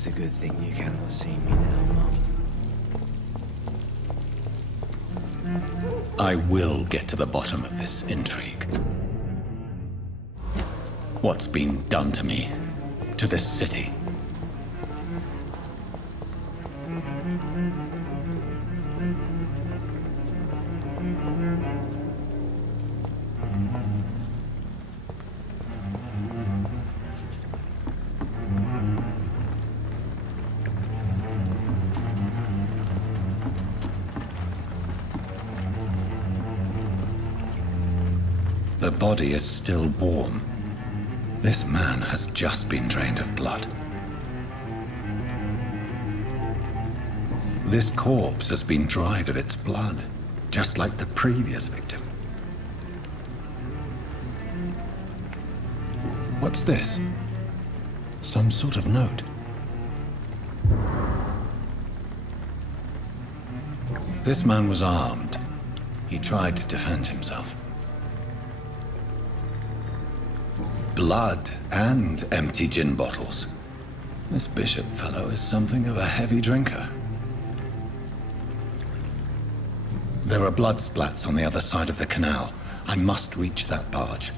It's a good thing you cannot see me now, Mom. I will get to the bottom of this intrigue. What's been done to me, to this city? The body is still warm. This man has just been drained of blood. This corpse has been dried of its blood, just like the previous victim. What's this? Some sort of note. This man was armed. He tried to defend himself. Blood and empty gin bottles. This bishop fellow is something of a heavy drinker. There are blood splats on the other side of the canal. I must reach that barge.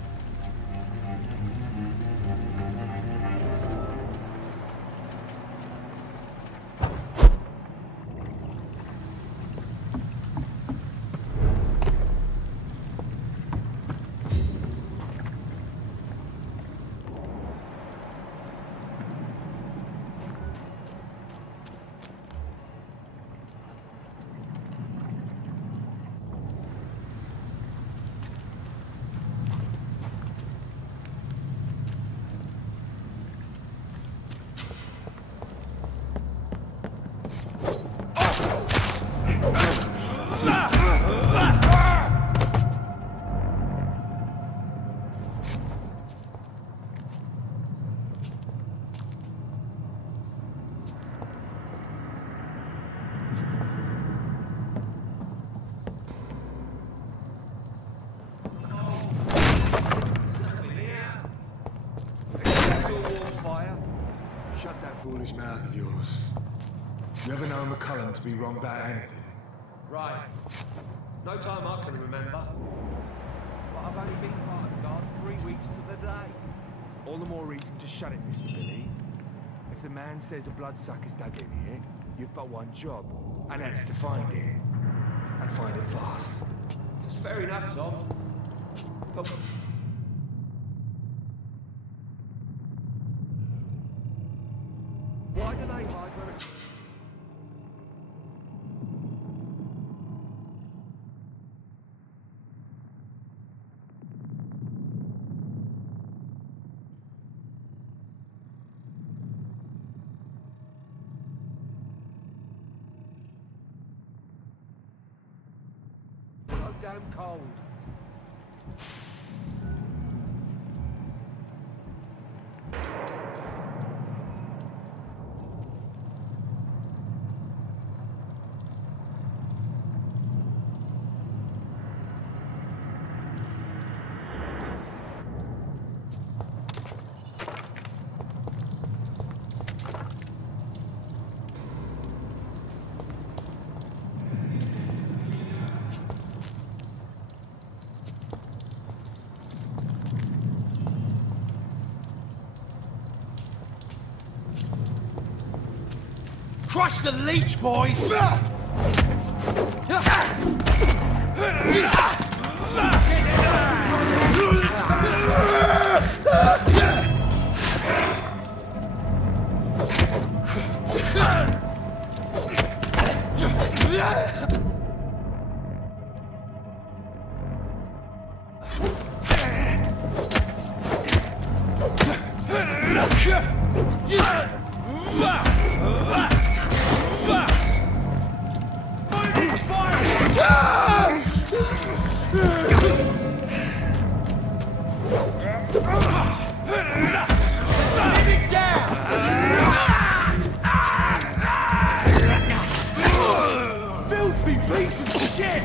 Foolish mouth of yours. Never known McCullum to be wrong about anything. Right. No time I can remember. But I've only been part of the guard 3 weeks to the day. All the more reason to shut it, Mr. Billy. If the man says a bloodsucker's dug in here, you've but one job, and that's to find it. And find it fast. That's fair enough, Tom. But why do they hide where it's... so damn cold. Crush the leech, boys! Filthy piece of shit!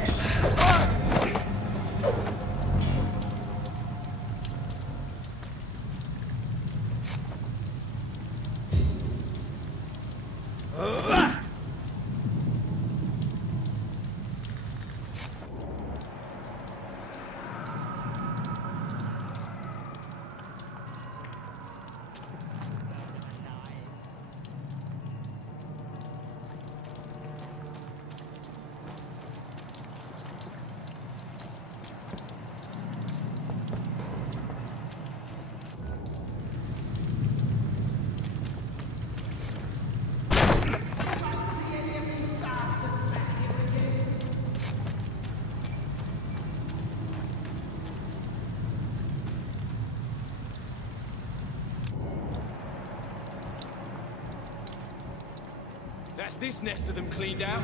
That's this nest of them cleaned out.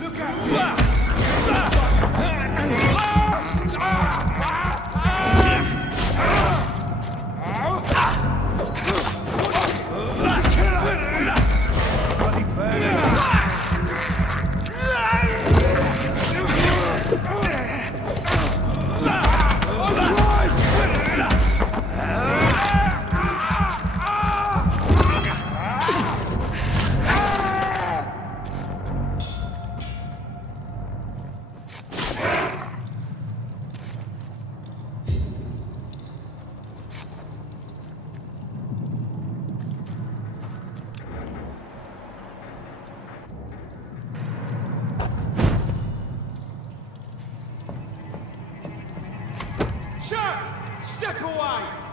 Look out! Sir! Step away!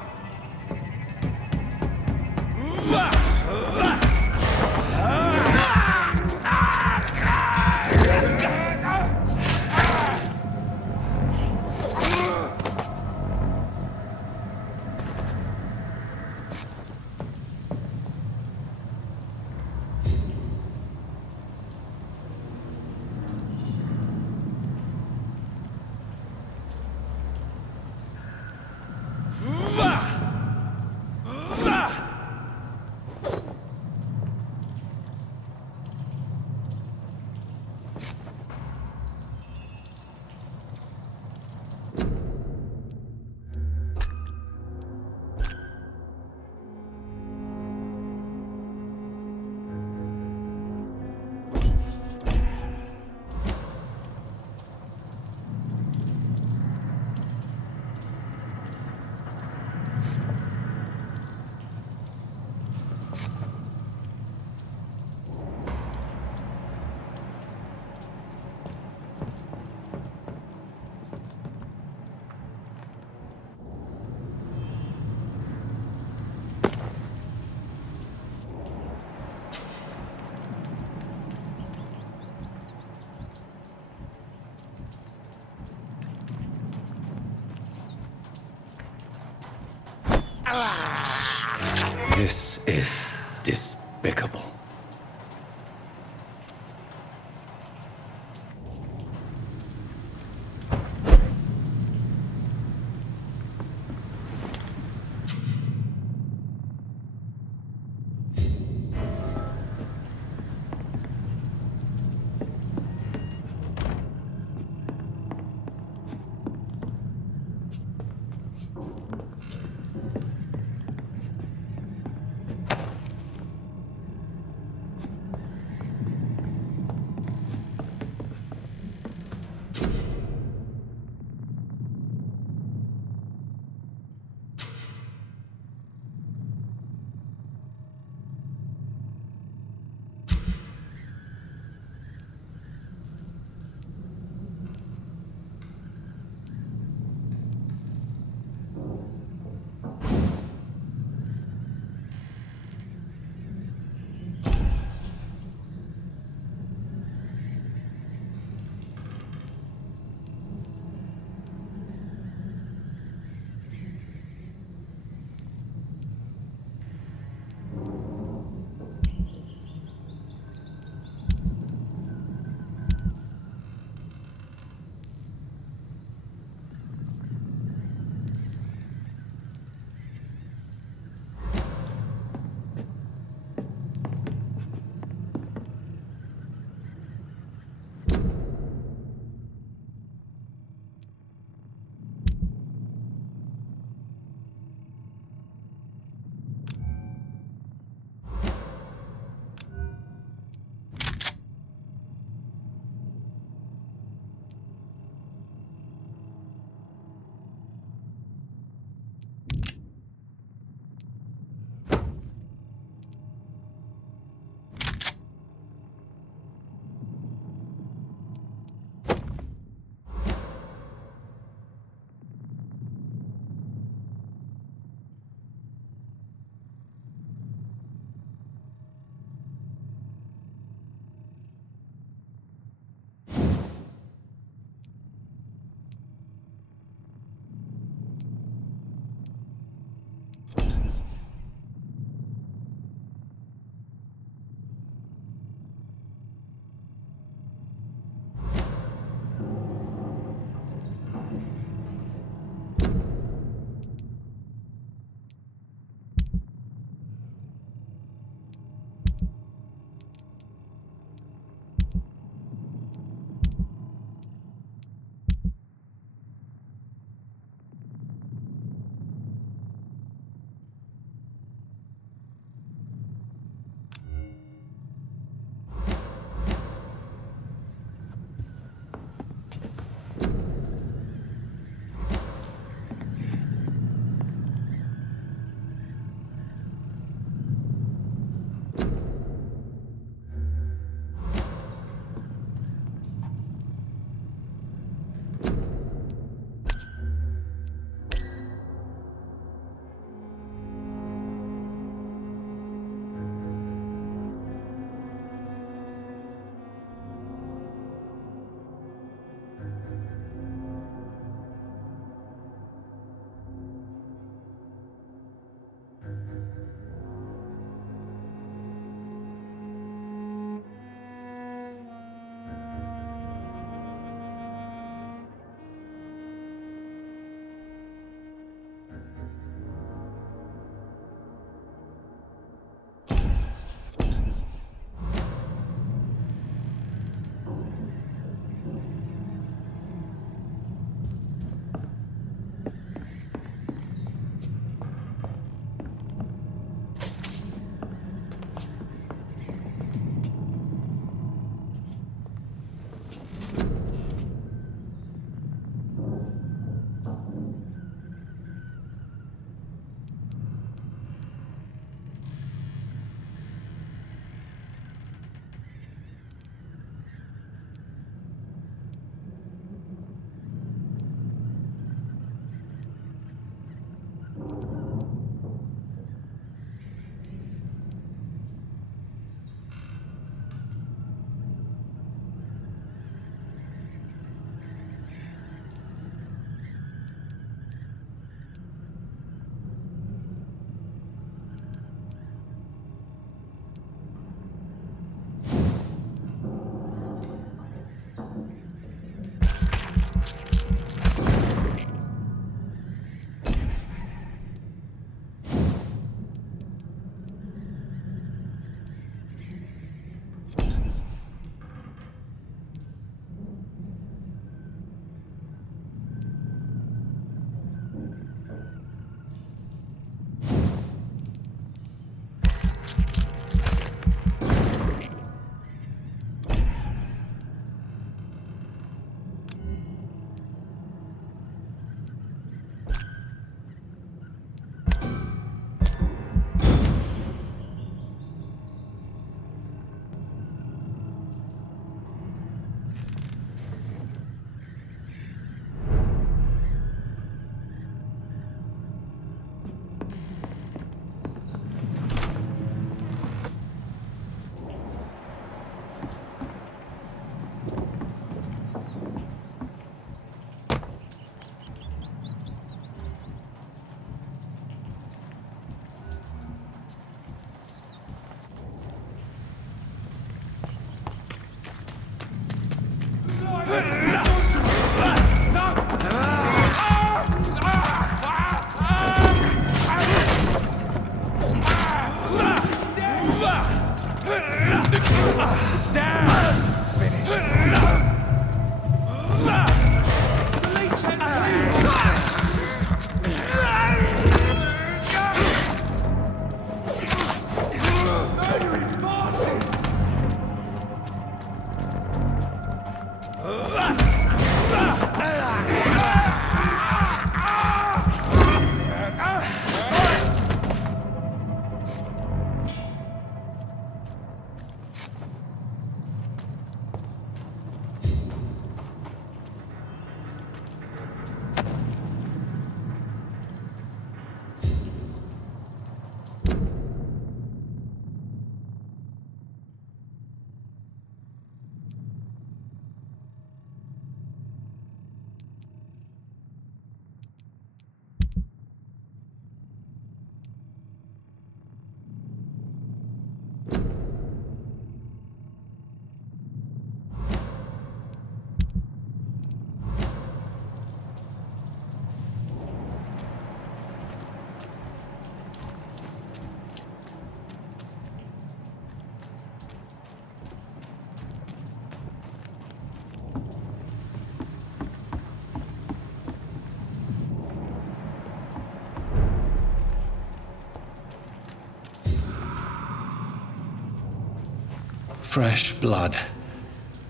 Fresh blood.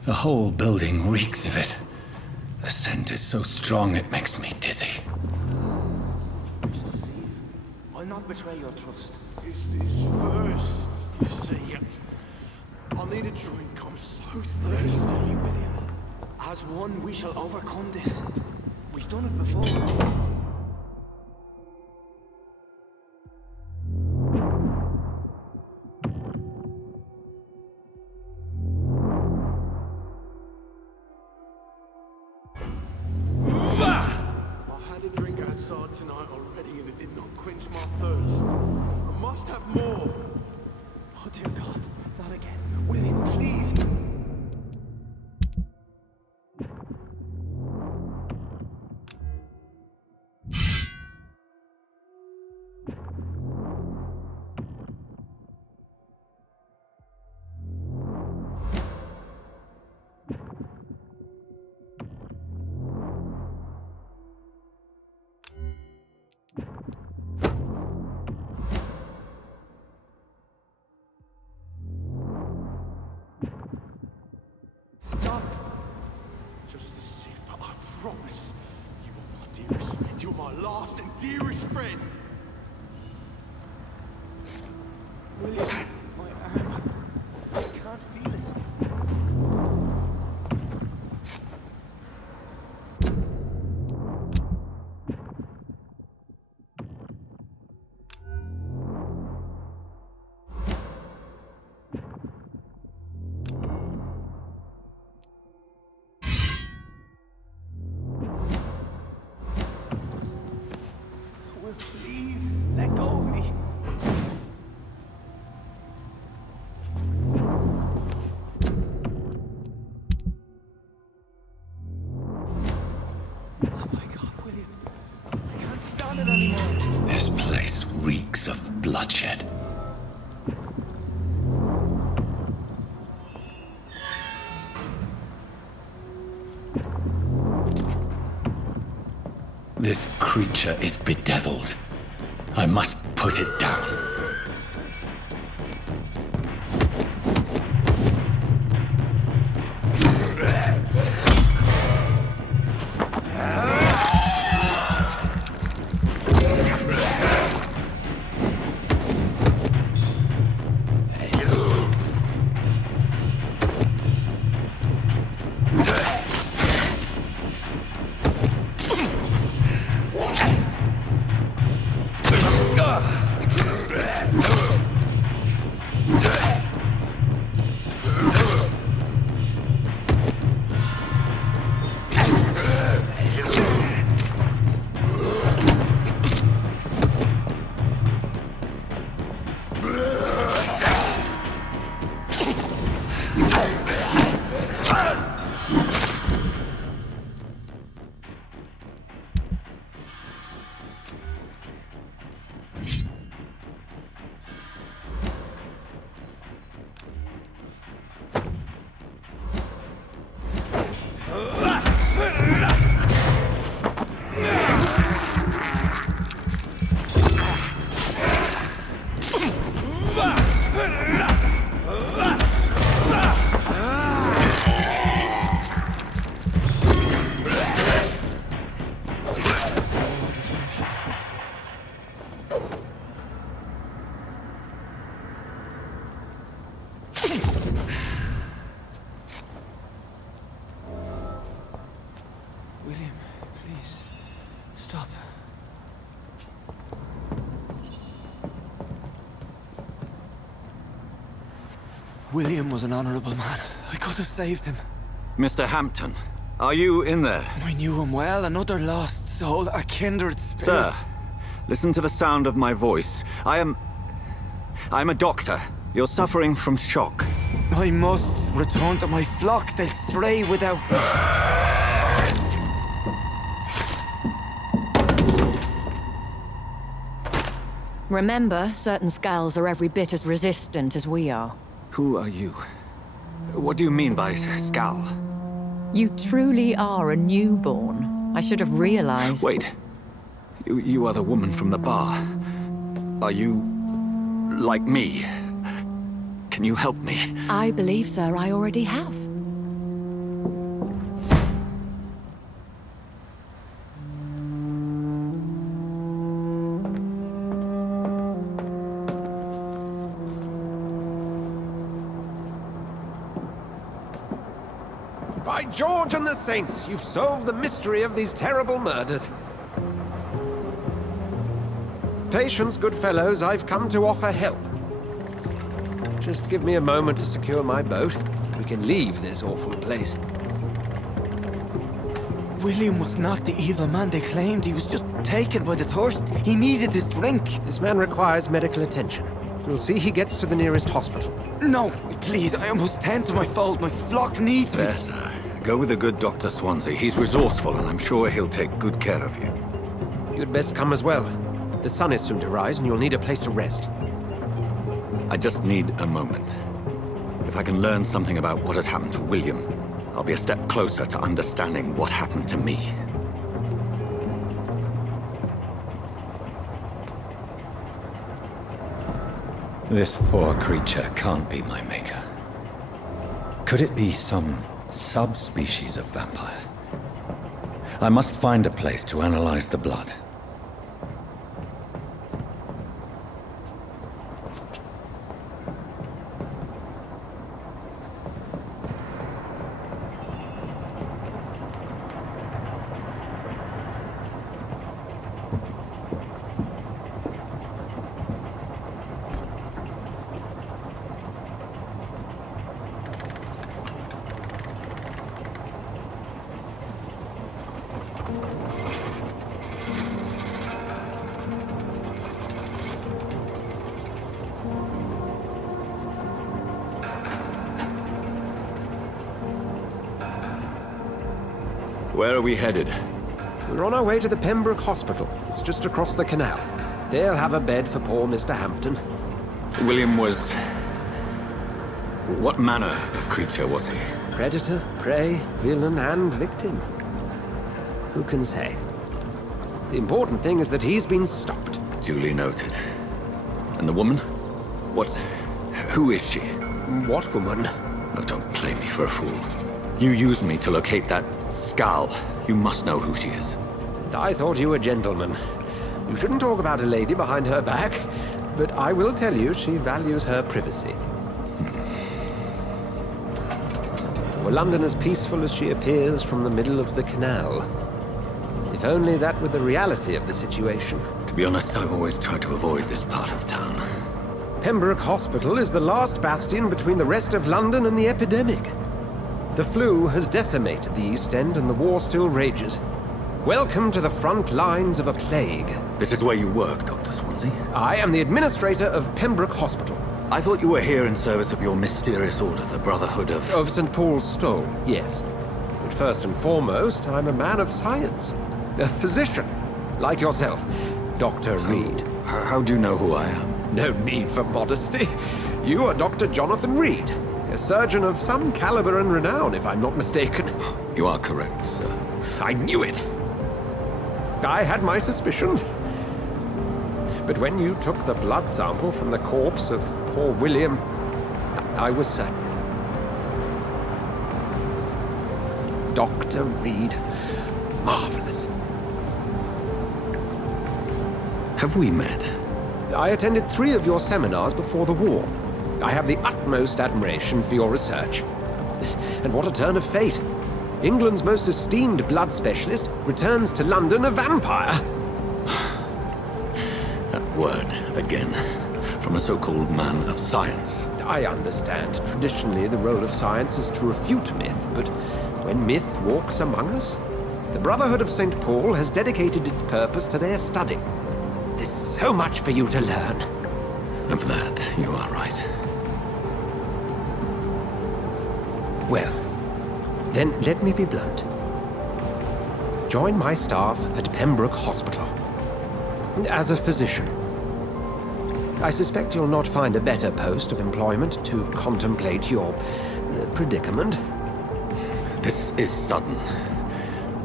The whole building reeks of it. The scent is so strong it makes me dizzy. I'll not betray your trust. Is this first? You see, I'll need a drink. I'm so thirsty. William, as one, we shall overcome this. We've done it before. I had a drink outside tonight already and it did not quench my thirst. I must have more. Oh dear God, not again. William, please. Just a sip, I promise. You are my dearest friend. You're my last and dearest friend. William, my arm. I can't feel it. Will, please, let go of me. Oh my God, William. I can't stand it anymore. This place reeks of bloodshed. This creature is bedeviled. I must put it down. William, please, stop. William was an honorable man. I could have saved him. Mr. Hampton, are you in there? I knew him well, another lost soul, a kindred spirit. Sir, listen to the sound of my voice. I'm a doctor. You're suffering from shock. I must return to my flock. They'll stray without me. Remember, certain skulls are every bit as resistant as we are. Who are you? What do you mean by skull? You truly are a newborn. I should have realized. Wait. You are the woman from the bar. Are you... like me? Can you help me? I believe, sir, I already have. By George and the Saints, you've solved the mystery of these terrible murders. Patience, good fellows, I've come to offer help. Just give me a moment to secure my boat. We can leave this awful place. William was not the evil man they claimed. He was just taken by the thirst. He needed this drink. This man requires medical attention. We'll see he gets to the nearest hospital. No, please, I must tend to my fold. My flock needs me. There, sir. Go with the good Dr. Swansea. He's resourceful, and I'm sure he'll take good care of you. You'd best come as well. The sun is soon to rise, and you'll need a place to rest. I just need a moment. If I can learn something about what has happened to William, I'll be a step closer to understanding what happened to me. This poor creature can't be my maker. Could it be some subspecies of vampire? I must find a place to analyze the blood. Where are we headed? We're on our way to the Pembroke Hospital. It's just across the canal. They'll have a bed for poor Mr. Hampton. William was... What manner of creature was he? Predator, prey, villain, and victim. Who can say? The important thing is that he's been stopped. Duly noted. And the woman? What... Who is she? What woman? Oh, don't play me for a fool. You used me to locate that skull. You must know who she is. And I thought you a gentleman. You shouldn't talk about a lady behind her back, but I will tell you she values her privacy. Were London as peaceful as she appears from the middle of the canal? If only that were the reality of the situation. To be honest, I've always tried to avoid this part of town. Pembroke Hospital is the last bastion between the rest of London and the epidemic. The flu has decimated the East End and the war still rages. Welcome to the front lines of a plague. This is where you work, Dr. Swansea? I am the administrator of Pembroke Hospital. I thought you were here in service of your mysterious order, the Brotherhood of... Of St. Paul's Stole, yes. But first and foremost, I'm a man of science. A physician, like yourself, Dr. Reed. How do you know who I am? No need for modesty. You are Dr. Jonathan Reed, a surgeon of some caliber and renown, if I'm not mistaken. You are correct, sir. I knew it! I had my suspicions. But when you took the blood sample from the corpse of poor William, I was certain. Dr. Reed. Marvelous. Have we met? I attended 3 of your seminars before the war. I have the utmost admiration for your research. And what a turn of fate. England's most esteemed blood specialist returns to London a vampire. That word, again, from a so-called man of science. I understand. Traditionally, the role of science is to refute myth, but when myth walks among us, the Brotherhood of St. Paul has dedicated its purpose to their study. There's so much for you to learn. Of that, you are right. Well, then let me be blunt. Join my staff at Pembroke Hospital. As a physician. I suspect you'll not find a better post of employment to contemplate your predicament. This is sudden.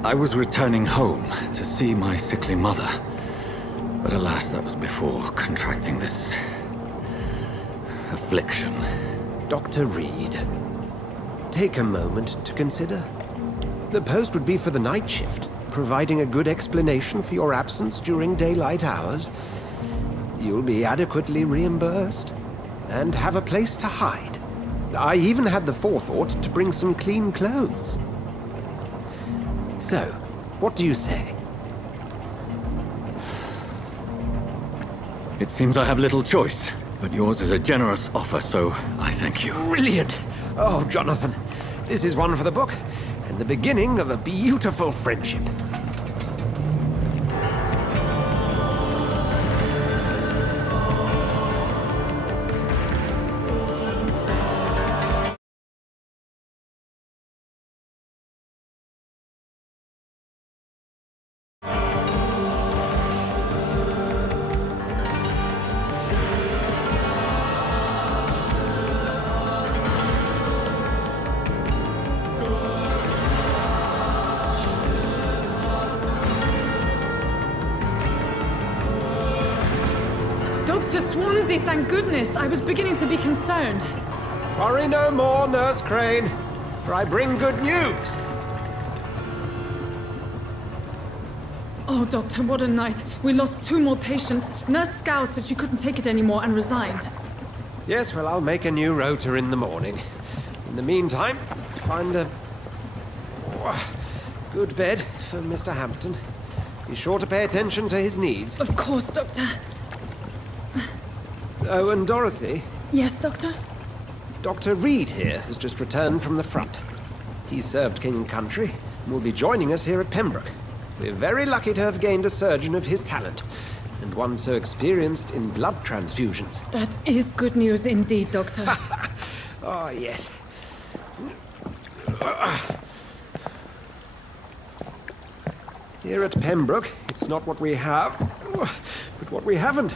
I was returning home to see my sickly mother. But alas, that was before contracting this affliction. Dr. Reed, take a moment to consider. The post would be for the night shift, providing a good explanation for your absence during daylight hours. You'll be adequately reimbursed, and have a place to hide. I even had the forethought to bring some clean clothes. So, what do you say? It seems I have little choice, but yours is a generous offer, so I thank you. Brilliant! Oh, Jonathan, this is one for the book, and the beginning of a beautiful friendship. Dr. Swansea, thank goodness! I was beginning to be concerned. Worry no more, Nurse Crane, for I bring good news. Oh, Doctor, what a night. We lost 2 more patients. Nurse Scow said she couldn't take it anymore and resigned. Yes, well, I'll make a new rota in the morning. In the meantime, find a good bed for Mr. Hampton. Be sure to pay attention to his needs. Of course, Doctor. Oh, and Dorothy? Yes, Doctor? Dr. Reed here has just returned from the front. He served King and Country and will be joining us here at Pembroke. We're very lucky to have gained a surgeon of his talent, and one so experienced in blood transfusions. That is good news indeed, Doctor. Oh, yes. Here at Pembroke, it's not what we have, but what we haven't.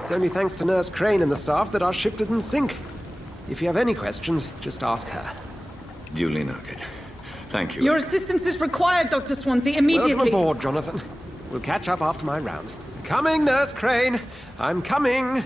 It's only thanks to Nurse Crane and the staff that our ship doesn't sink. If you have any questions, just ask her. Duly noted. Thank you. Your assistance is required, Dr. Swansea, immediately. Welcome aboard, Jonathan. We'll catch up after my rounds. Coming, Nurse Crane. I'm coming.